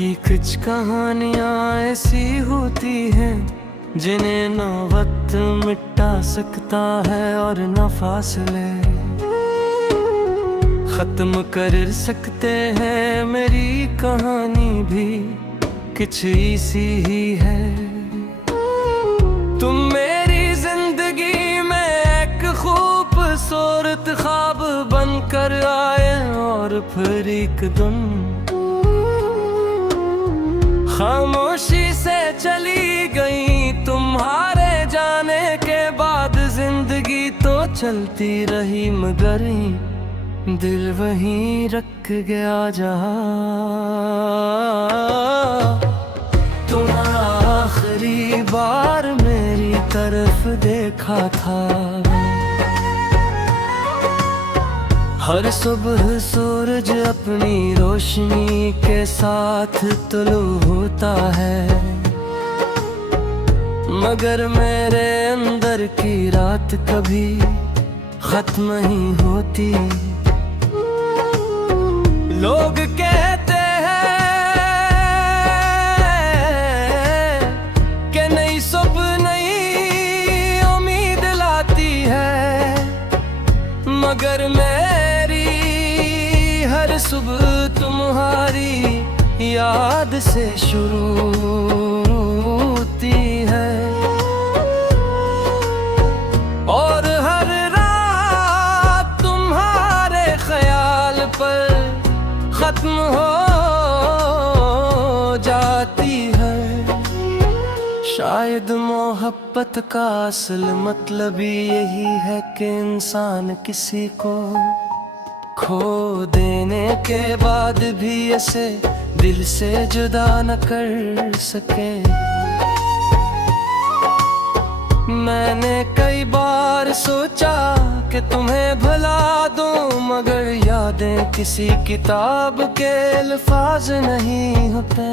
कि कुछ कहानियां ऐसी होती हैं जिन्हें न वक्त मिटा सकता है और न फासले खत्म कर सकते हैं। मेरी कहानी भी कुछ ऐसी ही है। तुम मेरी जिंदगी में एक खूबसूरत ख्वाब बनकर आए और फिर एक दिन खामोशी से चली गई। तुम्हारे जाने के बाद जिंदगी तो चलती रही, मगर दिल वहीं रख गया जहाँ तुम आखिरी बार मेरी तरफ देखा था। हर सुबह सूरज अपनी रोशनी के साथ तुलू होता है, मगर मेरे अंदर की रात कभी खत्म नहीं होती। लोग कहते हैं कि नई सुबह नई उम्मीद लाती है, मगर मेरी हर सुबह तुम्हारी याद से शुरू होती है और हर रात तुम्हारे ख्याल पर खत्म हो जाती है। शायद मोहब्बत का असल मतलब ही यही है कि इंसान किसी को खो देने के बाद भी ऐसे दिल से जुदा न कर सके। मैंने कई बार सोचा कि तुम्हें भुला दूं, मगर यादें किसी किताब के अल्फाज नहीं होते।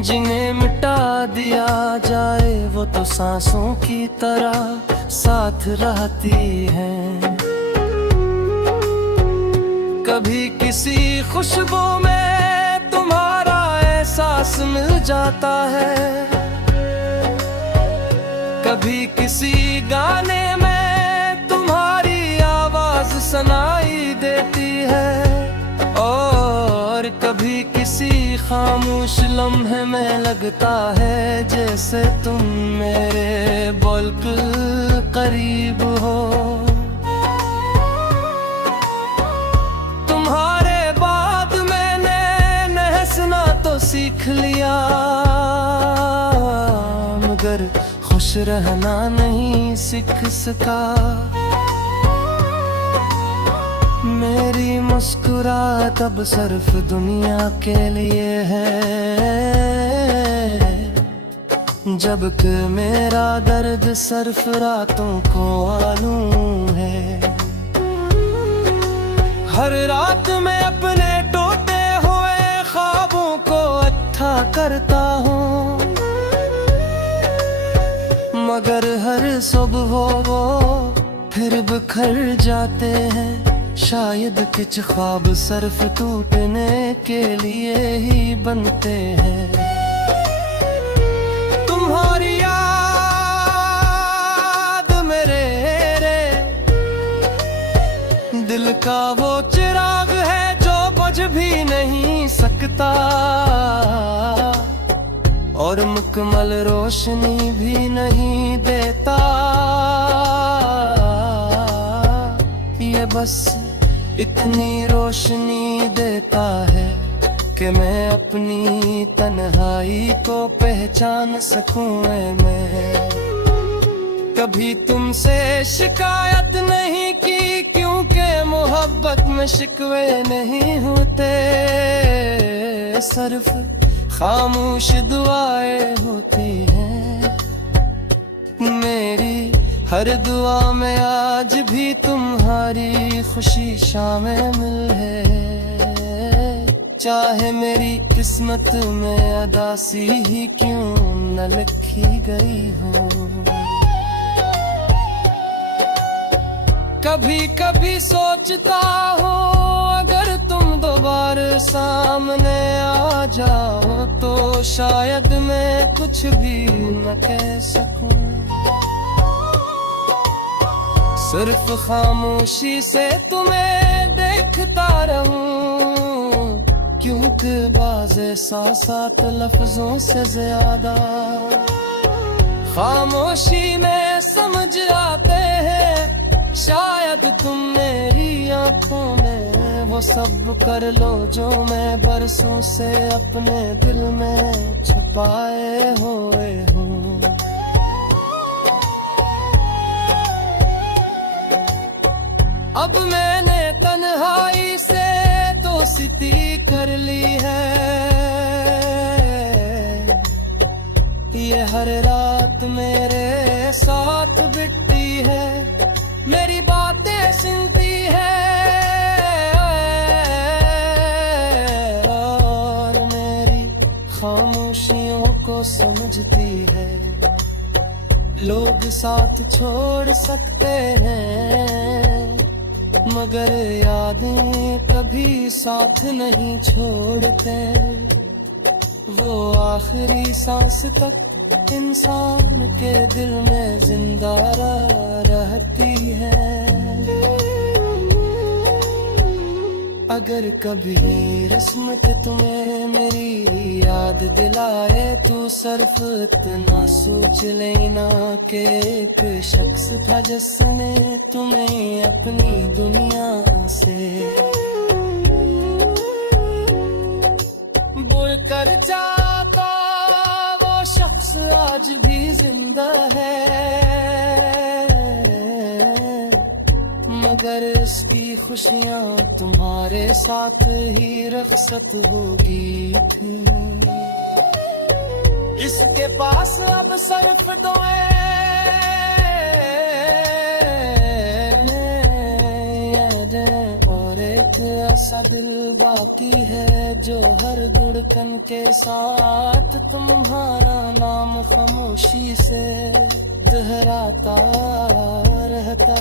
जिन्हें मिटा दिया जाए वो तो सांसों की तरह साथ रहती हैं। कभी किसी खुशबू में तुम्हारा एहसास मिल जाता है, कभी किसी गाने में तुम्हारी आवाज सुनाई देती है, और कभी किसी खामोश लम्हे में लगता है जैसे तुम मेरे बिल्कुल करीब हो। तुम्हारे बाद मैंने हंसना तो सीख लिया, मगर खुश रहना नहीं सीख सका। मेरी मुस्कुराहट अब सिर्फ दुनिया के लिए है, जबकि मेरा दर्द सिर्फ रातों को मालूम है। हर रात मैं अपने टूटे हुए ख्वाबों को अच्छा करता हूँ, मगर हर सुबह वो फिर बिखर जाते हैं। शायद कुछ ख्वाब सिर्फ टूटने के लिए ही बनते हैं। तुम्हारी याद मेरे दिल का वो चिराग है जो बुझ भी नहीं सकता, और मुकम्मल रोशनी भी नहीं देता। ये बस इतनी रोशनी देता है कि मैं अपनी तन्हाई को पहचान सकूं। मैं कभी तुमसे शिकायत नहीं की, क्योंकि मोहब्बत में शिकवे नहीं होते, सिर्फ खामोश दुआएं होती हैं। मेरी हर दुआ में आज भी तुम्हारी खुशी शामिल है, चाहे मेरी किस्मत में अदासी ही क्यों न लिखी गई हो। कभी कभी सोचता हूँ अगर तुम दोबारा सामने आ जाओ तो शायद मैं कुछ भी न कह सकूं। सिर्फ खामोशी से तुम्हें देखता रहूं, क्योंकि बाज़ एहसासात लफ्जों से ज्यादा खामोशी में समझ आते हैं। शायद तुम मेरी आंखों में वो सब कर लो जो मैं बरसों से अपने दिल में छुपाए हुए हूँ। अब मैंने तन्हाई से दोस्ती कर ली है, ये हर रात मेरे साथ बिटती है, मेरी बातें सुनती है और मेरी खामोशियों को समझती है। लोग साथ छोड़ सकते हैं मगर यादें कभी साथ नहीं छोड़ते। वो आखिरी सांस तक इंसान के दिल में जिंदा रहती है। अगर कभी किस्मत तुम्हें मेरी याद दिलाए तो सिर्फ इतना सोच लेना कि एक शख्स था जिसने तुम्हें अपनी दुनिया से बुर कर जाता। वो शख्स आज भी जिंदा है मगर इसकी खुशियाँ तुम्हारे साथ ही रुखसत होगी। इसके पास अब सिर्फ दुआएं और एक ऐसा दिल बाकी है जो हर धड़कन के साथ तुम्हारा नाम खामोशी से दोहराता रहता।